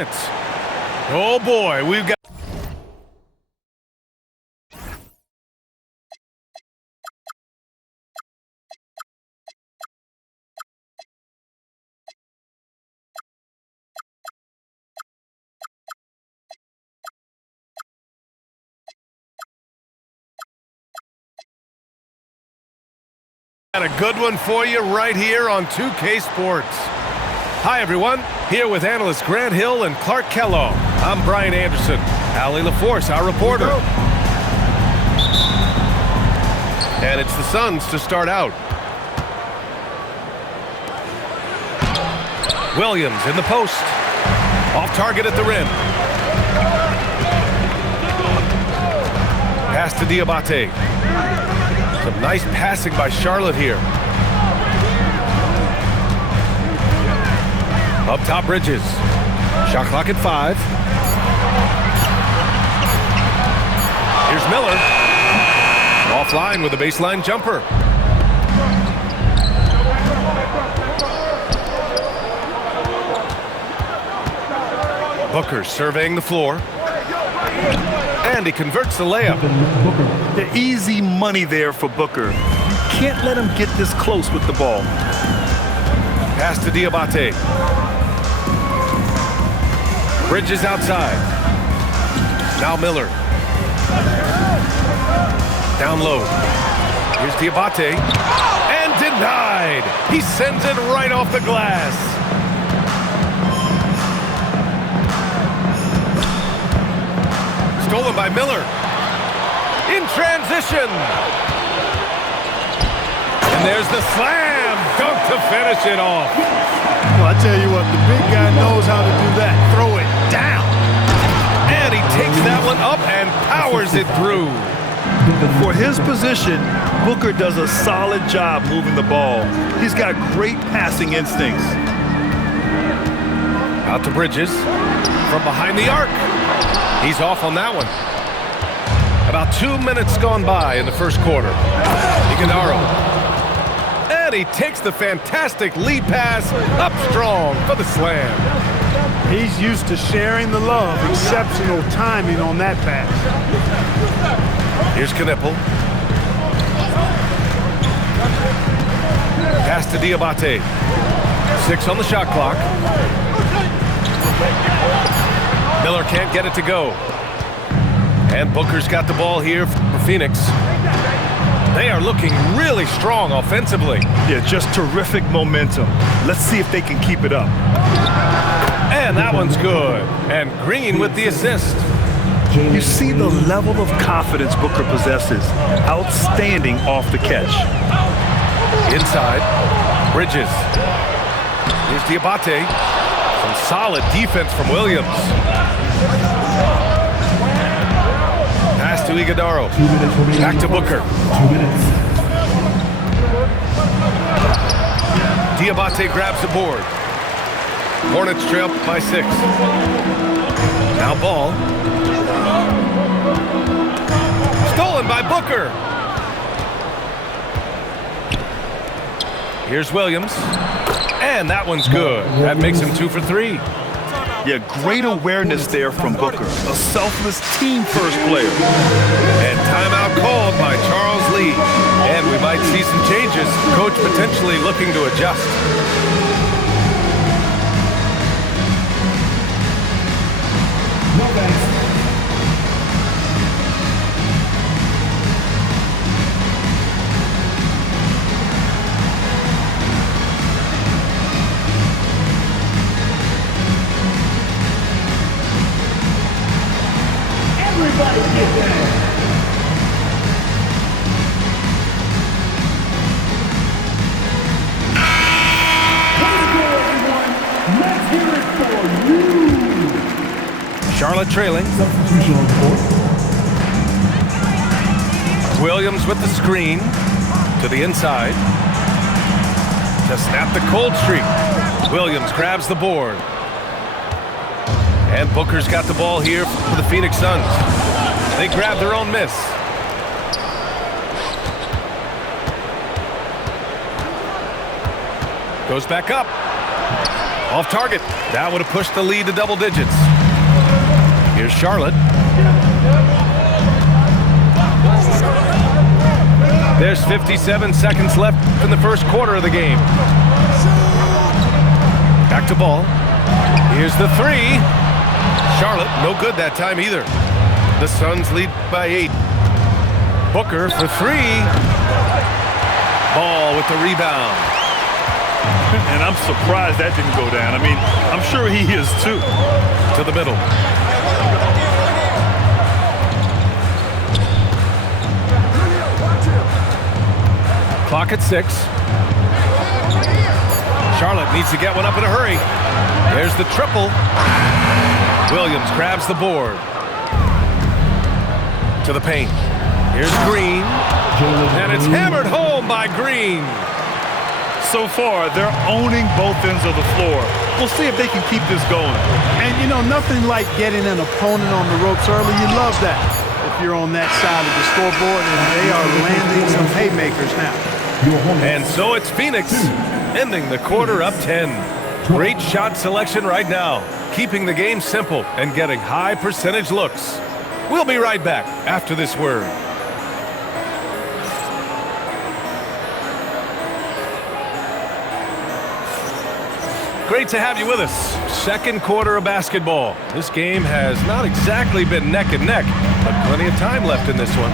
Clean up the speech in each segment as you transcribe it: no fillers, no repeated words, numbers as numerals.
Oh boy, we've got a good one for you right here on 2K Sports. Hi everyone, here with analysts Grant Hill and Clark Kellogg. I'm Brian Anderson. Allie LaForce, our reporter. And it's the Suns to start out. Williams in the post. Off target at the rim. Pass to Diabate. Some nice passing by Charlotte here. Up top, Bridges. Shot clock at 5. Here's Miller. Offline with a baseline jumper. Booker surveying the floor. And he converts the layup. The easy money there for Booker. Can't let him get this close with the ball. Pass to Diabate. Bridges outside. Now Miller. Down low. Here's Diabate. And denied. He sends it right off the glass. Stolen by Miller. In transition. And there's the slam dunk to finish it off. Well, I tell you what, the big guy knows how to do that. Throw it down. And he takes that one up and powers it through. For his position, Booker does a solid job moving the ball. He's got great passing instincts. Out to Bridges. From behind the arc. He's off on that one. About 2 minutes gone by in the first quarter. Iguodaro. And he takes the fantastic lead pass up strong for the slam. He's used to sharing the love. Exceptional timing on that pass. Here's Knipple. Pass to Diabate. 6 on the shot clock. Miller can't get it to go. And Booker's got the ball here for Phoenix. They are looking really strong offensively. Yeah, just terrific momentum. Let's see if they can keep it up. And that one's good. And Green with the assist. You see the level of confidence Booker possesses. Outstanding off the catch. Inside, Bridges. Here's Diabate. Some solid defense from Williams. Pass to Iguodaro. Back to Booker. 2 minutes. Diabate grabs the board. Hornets trail by 6. Now ball. Stolen by Booker. Here's Williams. And that one's good. That makes him 2 for 3. Yeah, great awareness there from Booker. A selfless team-first player. And timeout called by Charles Lee. And we might see some changes. Coach potentially looking to adjust. No thanks. Everybody get down. Let's go, everyone. Let's hear it for you. Charlotte trailing. Substitution on the court. Williams with the screen. To the inside. To snap the cold streak. Williams grabs the board. And Booker's got the ball here for the Phoenix Suns. They grab their own miss. Goes back up. Off target. That would have pushed the lead to double digits. Here's Charlotte. There's 57 seconds left in the first quarter of the game. Back to ball. Here's the three. Charlotte, no good that time either. The Suns lead by 8. Booker for 3. Ball with the rebound. And I'm surprised that didn't go down. I mean, I'm sure he is too. To the middle. Clock at 6. Charlotte needs to get one up in a hurry. There's the triple. Williams grabs the board. To the paint. Here's Green. And it's hammered home by Green. So far, they're owning both ends of the floor. We'll see if they can keep this going. And, you know, nothing like getting an opponent on the ropes early. You love that if you're on that side of the scoreboard, and they are landing some haymakers now. And so it's Phoenix ending the quarter up 10. Great shot selection right now, keeping the game simple and getting high percentage looks. We'll be right back after this word. Great to have you with us. Second quarter of basketball. This game has not exactly been neck and neck, but plenty of time left in this one.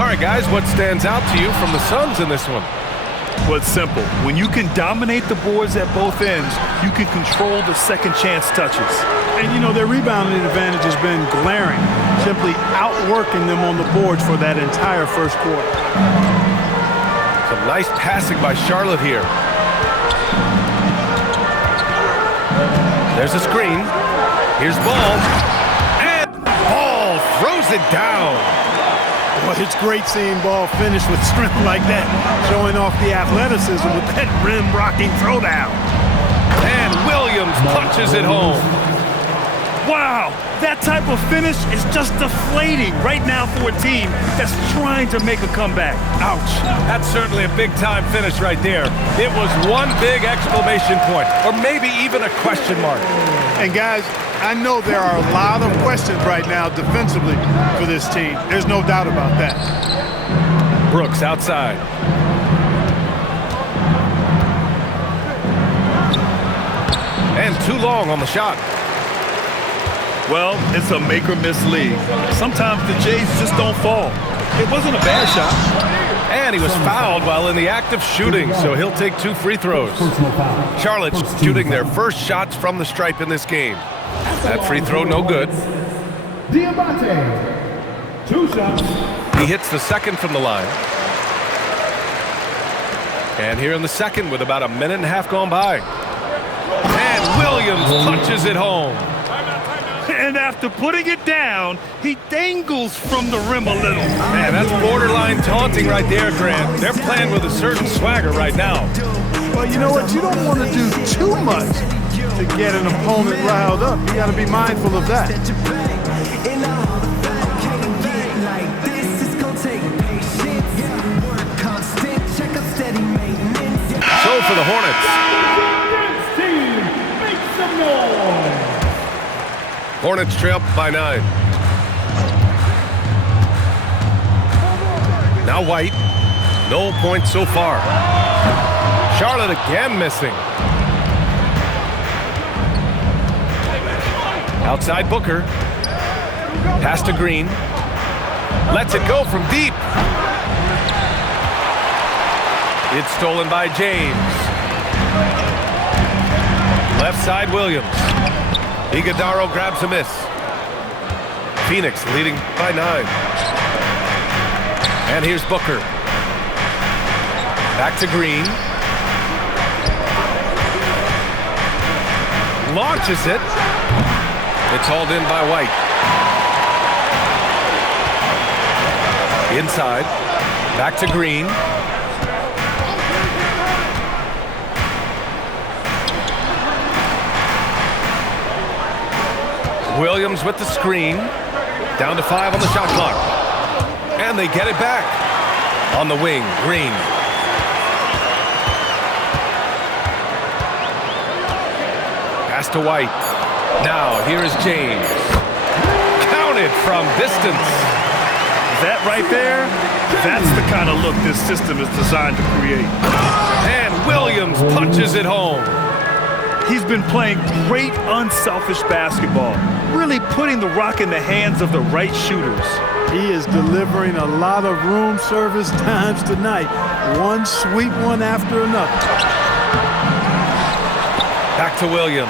All right, guys, what stands out to you from the Suns in this one? Well, it's simple. When you can dominate the boards at both ends, you can control the second chance touches. And, you know, their rebounding advantage has been glaring, simply outworking them on the boards for that entire first quarter. Some nice passing by Charlotte here. There's a screen. Here's Ball. And Ball throws it down. Well, it's great seeing Ball finish with strength like that, showing off the athleticism with that rim-rocking throwdown. And Williams punches it home. Wow, that type of finish is just deflating right now for a team that's trying to make a comeback. Ouch. That's certainly a big-time finish right there. It was one big exclamation point, or maybe even a question mark. And guys, I know there are a lot of questions right now defensively for this team. There's no doubt about that. Brooks outside. And too long on the shot. Well, it's a make-or-miss league. Sometimes the Jays just don't fall. It wasn't a bad shot. And he was fouled while in the act of shooting, so he'll take 2 free throws. Charlotte's shooting their first shots from the stripe in this game. That free throw no good. Diamante, 2 shots. He hits the second from the line. And here in the second with about a minute and a half gone by. And Williams punches it home. And after putting it down, he dangles from the rim a little. Man, that's borderline taunting right there, Grant. They're playing with a certain swagger right now. Well, you know what? You don't want to do too much to get an opponent riled up. You got to be mindful of that. So for the Hornets. Team, make some noise. Hornets trail by 9. Now White. No points so far. Charlotte again missing. Outside Booker. Pass to Green. Lets it go from deep. It's stolen by James. Left side Williams. Iguodaro grabs a miss. Phoenix leading by 9. And here's Booker. Back to Green. Launches it. It's hauled in by White. Inside. Back to Green. Williams with the screen. Down to 5 on the shot clock. And they get it back. On the wing, Green. Pass to White. Now, here is James. Counted from distance. That right there, that's the kind of look this system is designed to create. And Williams punches it home. He's been playing great, unselfish basketball, really putting the rock in the hands of the right shooters. He is delivering a lot of room service times tonight. One sweet one after another. Back to Williams.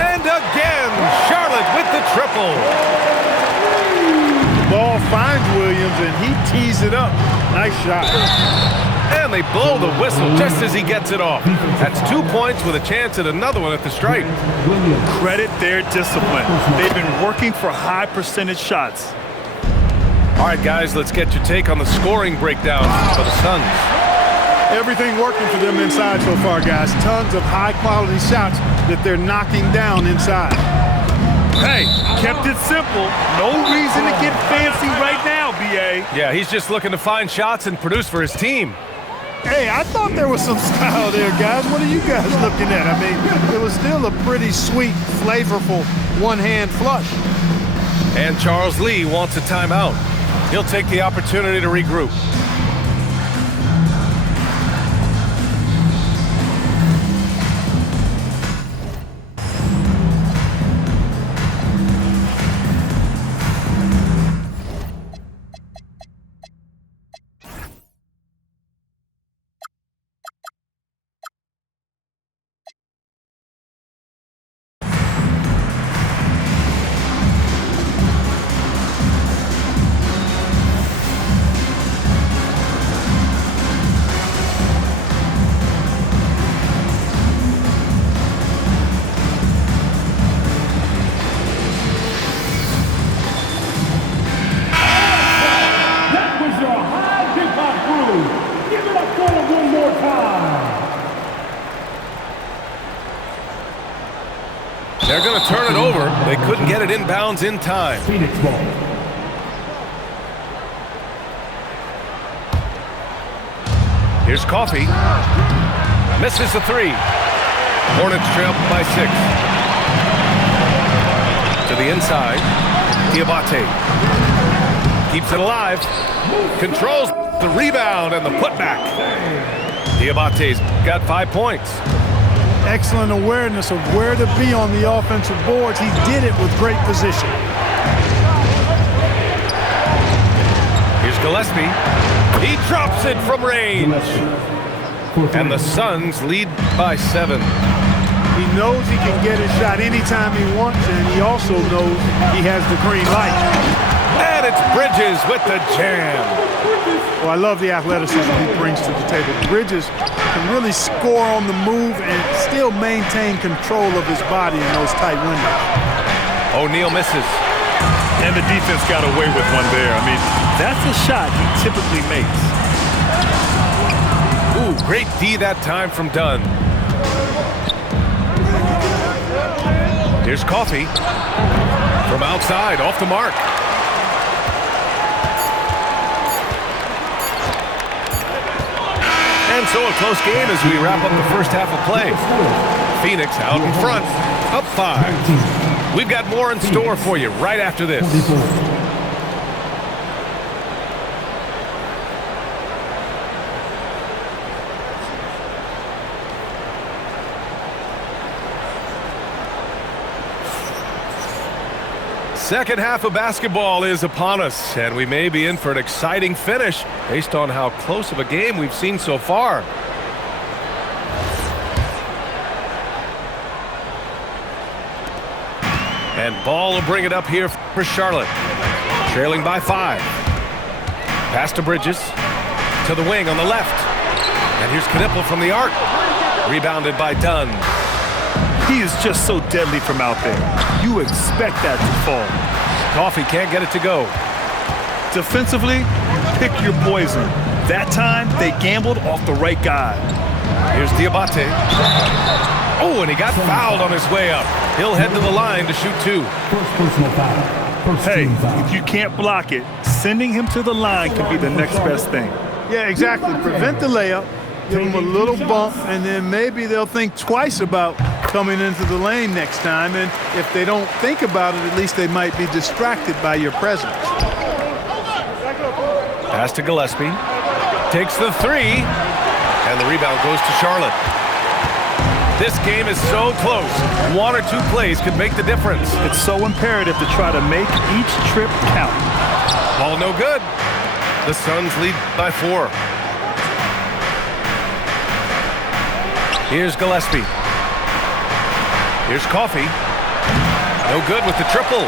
And again, Charlotte with the triple. The ball finds Williams, and he tees it up. Nice shot. And they blow the whistle just as he gets it off. That's 2 points with a chance at another one at the stripe. Credit their discipline. They've been working for high percentage shots. All right, guys, let's get your take on the scoring breakdown for the Suns. Everything working for them inside so far, guys. Tons of high-quality shots that they're knocking down inside. Hey, kept it simple. No reason to get fancy right now, B.A. Yeah, he's just looking to find shots and produce for his team. Hey, I thought there was some style there, guys. What are you guys looking at? I mean, it was still a pretty sweet, flavorful one-hand flush. And Charles Lee wants a timeout. He'll take the opportunity to regroup. They're going to turn it over. They couldn't get it inbounds in time. Phoenix ball. Here's Coffee. Misses the three. Hornets trail by 6. To the inside. Diabate. Keeps it alive. Controls the rebound and the putback. Diabate's got 5 points. Excellent awareness of where to be on the offensive boards. He did it with great position. Here's Gillespie. He drops it from range. And the Suns lead by 7. He knows he can get his shot anytime he wants, and he also knows he has the green light. And it's Bridges with the jam. Well, I love the athleticism he brings to the table. Bridges can really score on the move and still maintain control of his body in those tight windows. O'Neal misses. And the defense got away with one there. I mean, that's a shot he typically makes. Ooh, great D that time from Dunn. Here's Coffee. From outside, off the mark. And so a close game as we wrap up the first half of play. Phoenix out in front, up 5. We've got more in store for you right after this. Second half of basketball is upon us, and we may be in for an exciting finish based on how close of a game we've seen so far. And Ball will bring it up here for Charlotte. Trailing by 5. Pass to Bridges. To the wing on the left. And here's Knipple from the arc. Rebounded by Dunn. He is just so deadly from out there. You expect that to fall. Coffee can't get it to go. Defensively, pick your poison. That time, they gambled off the right guy. Here's Diabate. Oh, and he got fouled on his way up. He'll head to the line to shoot 2. First personal foul. Hey, if you can't block it, sending him to the line can be the next best thing. Yeah, exactly. Prevent the layup, give them a little bump, and then maybe they'll think twice about coming into the lane next time, and if they don't think about it, at least they might be distracted by your presence. Pass to Gillespie. Takes the three, and the rebound goes to Charlotte. This game is so close. One or two plays could make the difference. It's so imperative to try to make each trip count. Ball no good. The Suns lead by 4. Here's Gillespie. Here's Coffey. No good with the triple.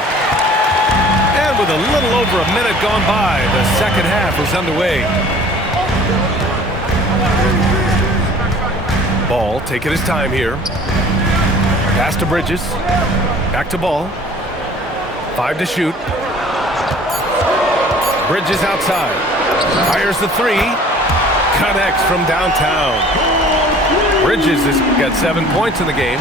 And with a little over a minute gone by, the second half is underway. Ball taking his time here. Pass to Bridges. Back to Ball. 5 to shoot. Bridges outside. Fires the three. Connects from downtown. Bridges has got 7 points in the game.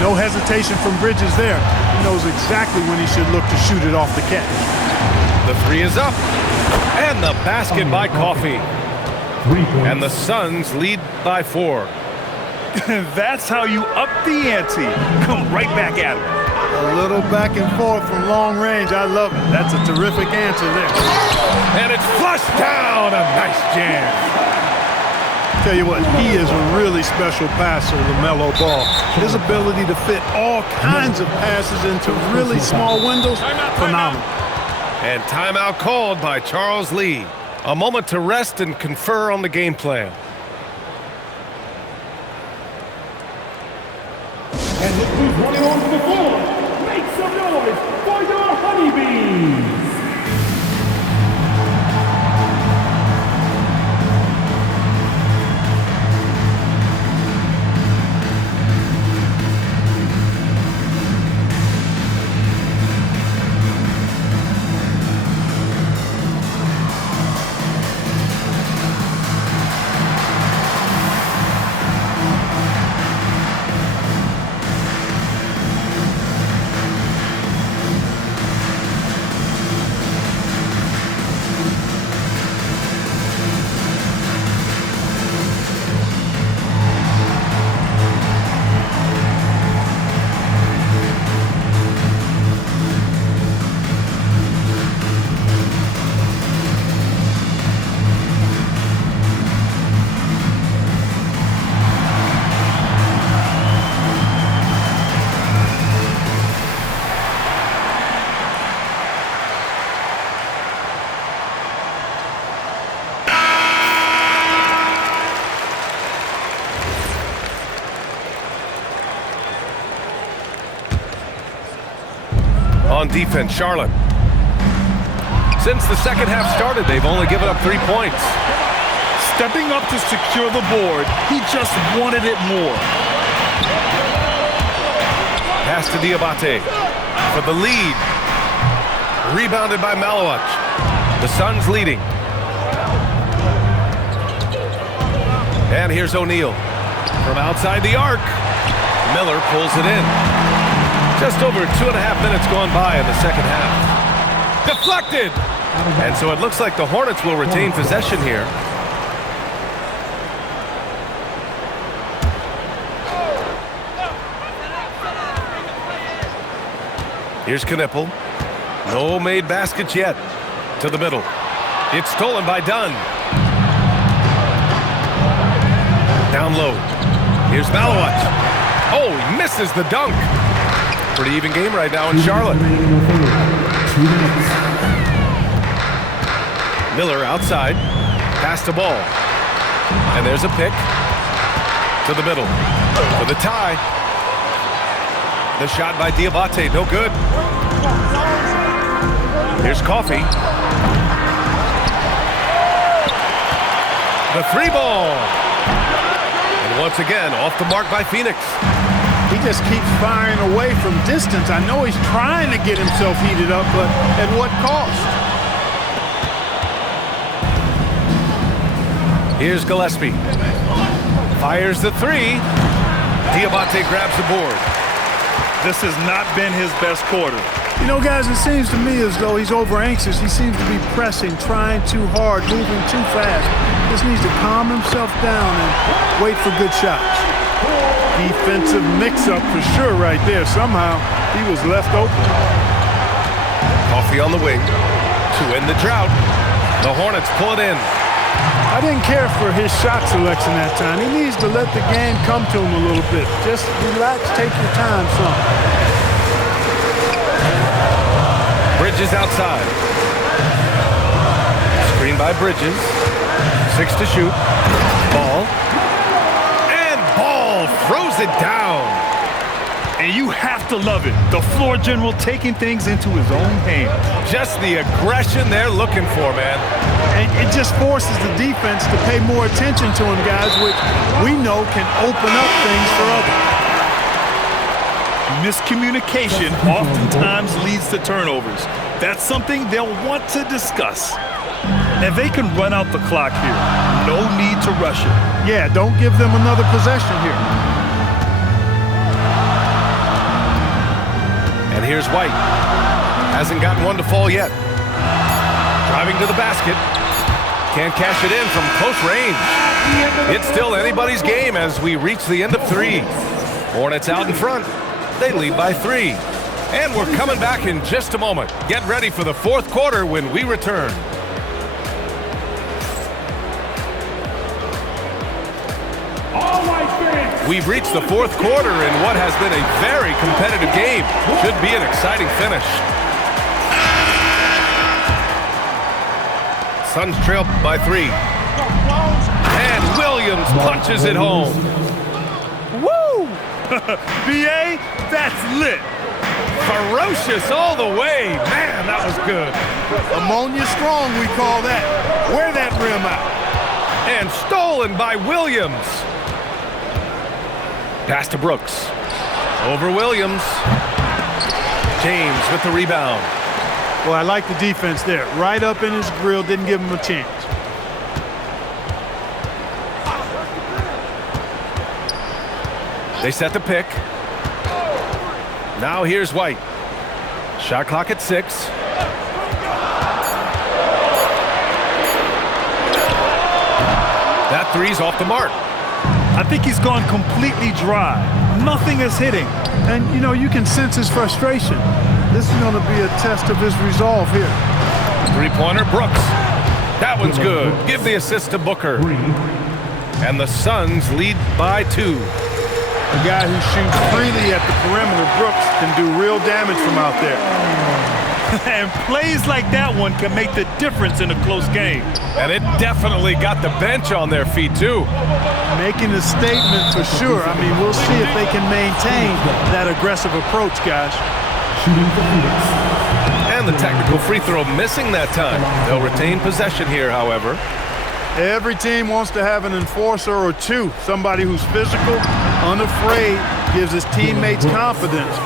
No hesitation from Bridges there. He knows exactly when he should look to shoot it off the catch. The three is up. And the basket by Coffey. And the Suns lead by 4. That's how you up the ante. Come right back at him. A little back and forth from long range. I love it. That's a terrific answer there. And it's flushed down. A nice jam. Tell you what, he is a really special passer, LaMelo Ball. His ability to fit all kinds of passes into really small windows, phenomenal. And timeout called by Charles Lee. A moment to rest and confer on the game plan. And look who's running onto the floor. Make some noise for your honeybees. On defense, Charlotte. Since the second half started, they've only given up 3 points. Stepping up to secure the board, he just wanted it more. Pass to Diabate for the lead. Rebounded by Malowich. The Suns leading. And here's O'Neal. From outside the arc, Miller pulls it in. Just over 2.5 minutes gone by in the second half. Deflected! And so it looks like the Hornets will retain possession here. Here's Knippel. No made baskets yet. To the middle. It's stolen by Dunn. Down low. Here's Malowich. Oh, he misses the dunk. Pretty even game right now in Charlotte. Miller outside. Pass to Ball. And there's a pick. To the middle. For the tie. The shot by Diabate, no good. Here's Coffey. The three ball. And once again, off the mark by Phoenix. He just keeps firing away from distance. I know he's trying to get himself heated up, but at what cost? Here's Gillespie. Fires the three. Diabate grabs the board. This has not been his best quarter. You know, guys, it seems to me as though he's over anxious. He seems to be pressing, trying too hard, moving too fast. Just needs to calm himself down and wait for good shots. Defensive mix-up for sure right there. Somehow he was left open. Coffee on the wing to end the drought. The Hornets pull it in. I didn't care for his shot selection that time. He needs to let the game come to him a little bit. Just relax, take your time some. Bridges outside. Screen by Bridges. 6 to shoot. Ball. And Ball throws it down. And you have to love it. The floor general taking things into his own hands. Just the aggression they're looking for, man. And it just forces the defense to pay more attention to him, guys, which we know can open up things for others. Miscommunication oftentimes leads to turnovers. That's something they'll want to discuss. And they can run out the clock here. No need to rush it. Yeah, don't give them another possession here. And here's White. Hasn't gotten one to fall yet. Driving to the basket. Can't cash it in from close range. It's still anybody's game as we reach the end of 3. Hornets out in front. They lead by 3. And we're coming back in just a moment. Get ready for the 4th quarter when we return. All right, fans. We've reached the 4th quarter in what has been a very competitive game. Should be an exciting finish. Suns trail by 3. And Williams punches it home. Woo! BA, that's lit. Ferocious all the way. Man, that was good. Ammonia strong, we call that. Wear that rim out. And stolen by Williams. Pass to Brooks. Over Williams. James with the rebound. Well, I like the defense there. Right up in his grill, didn't give him a chance. They set the pick. Now here's White. Shot clock at 6. That three's off the mark. I think he's gone completely dry. Nothing is hitting. And, you know, you can sense his frustration. This is going to be a test of his resolve here. Three-pointer, Brooks. That one's good. Give the assist to Booker. And the Suns lead by 2. A guy who shoots freely at the perimeter, Brooks, can do real damage from out there. And plays like that one can make the difference in a close game. And it definitely got the bench on their feet, too. Making a statement for sure. I mean, we'll see if they can maintain that aggressive approach, guys. And the technical free throw missing that time. They'll retain possession here, however. Every team wants to have an enforcer or two, somebody who's physical, unafraid, gives his teammates confidence.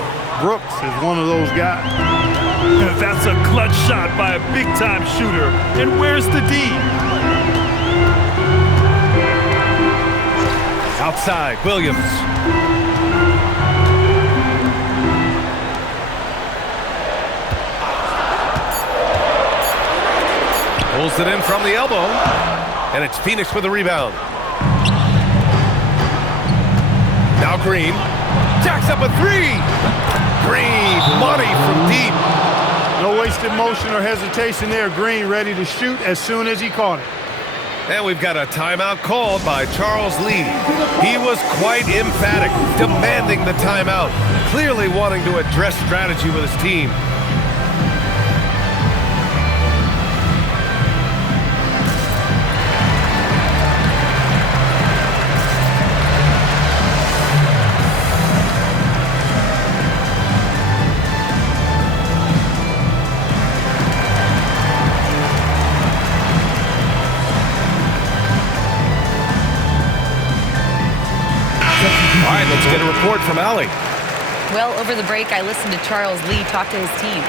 Brooks is one of those guys. That's a clutch shot by a big-time shooter. And where's the D? Outside, Williams. Pulls it in from the elbow. And it's Phoenix with a rebound. Now Green. Jacks up a 3. Green, money from deep. No wasted motion or hesitation there. Green ready to shoot as soon as he caught it. And we've got a timeout called by Charles Lee. He was quite emphatic, demanding the timeout, clearly wanting to address strategy with his team. All right, let's get a report from Allie. Well, over the break, I listened to Charles Lee talk to his team.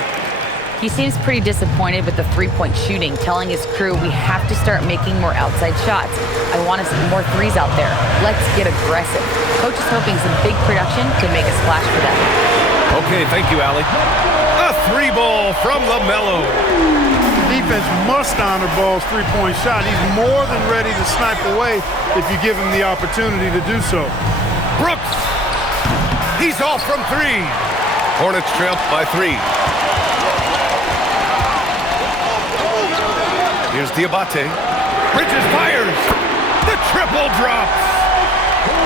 He seems pretty disappointed with the three-point shooting, telling his crew we have to start making more outside shots. I want to see more threes out there. Let's get aggressive. Coach is hoping some big production can make a splash for them. Okay, thank you, Allie. A 3-ball from LaMelo. Defense must honor Ball's three-point shot. He's more than ready to snipe away if you give him the opportunity to do so. Brooks. He's off from 3. Hornets trail by 3. Here's Diabate. Bridges fires. The triple drops.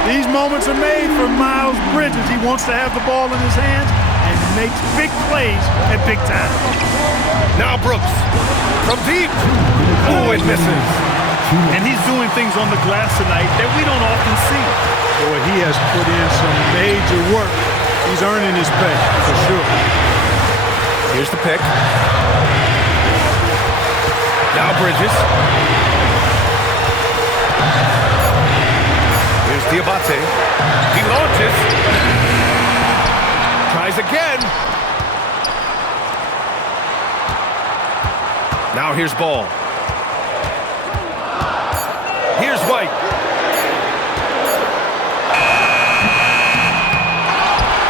These moments are made for Miles Bridges. He wants to have the ball in his hands and makes big plays at big time. Now Brooks from deep. Oh, it misses. And he's doing things on the glass tonight that we don't often see. Boy, he has put in some major work. He's earning his pay, for sure. Here's the pick. Now Bridges. Here's Diabate. He launches. Tries again. Now here's Ball. Here's White.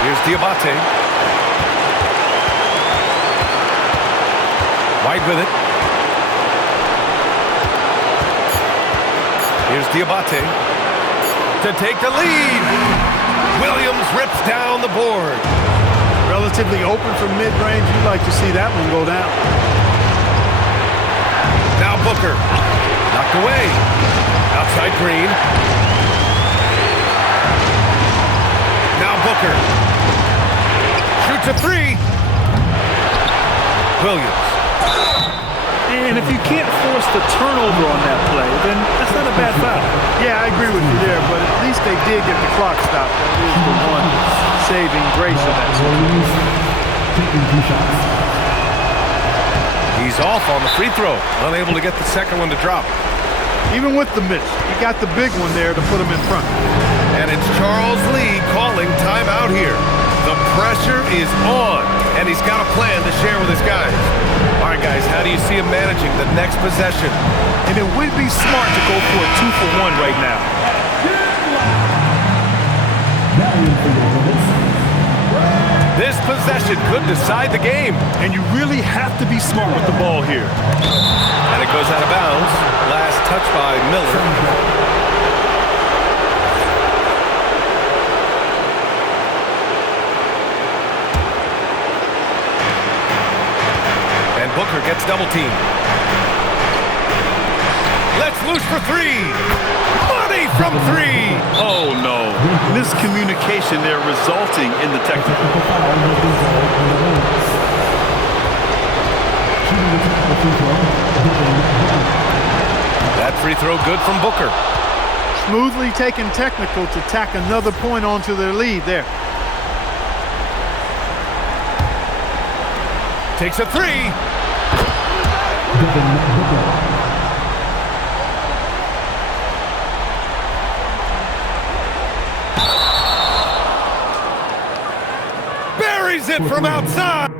Here's Diabate. White with it. Here's Diabate to take the lead. Williams rips down the board. Relatively open from mid-range. You'd like to see that one go down. Now Booker. Knocked away. Outside Green. Now Booker. Shoots a 3. Williams. And if you can't force the turnover on that play, then that's not a bad foul. Yeah, I agree with you there, but at least they did get the clock stopped. That is the one saving grace of that situation. Taking 2 shots. He's off on the free throw. Unable to get the second one to drop. Even with the miss, he got the big one there to put him in front. And it's Charles Lee calling timeout here. The pressure is on, and he's got a plan to share with his guys. All right, guys, how do you see him managing the next possession? And it would be smart to go for a 2-for-1 right now. This possession could decide the game. And you really have to be smart with the ball here. And it goes out of bounds. Last touch by Miller. And Booker gets double teamed. Let's loose for 3. Money from 3. Oh, no. Miscommunication there resulting in the technical. That free throw good from Booker. Smoothly taken technical to tack another point onto their lead there. Takes a 3. Buries it from outside.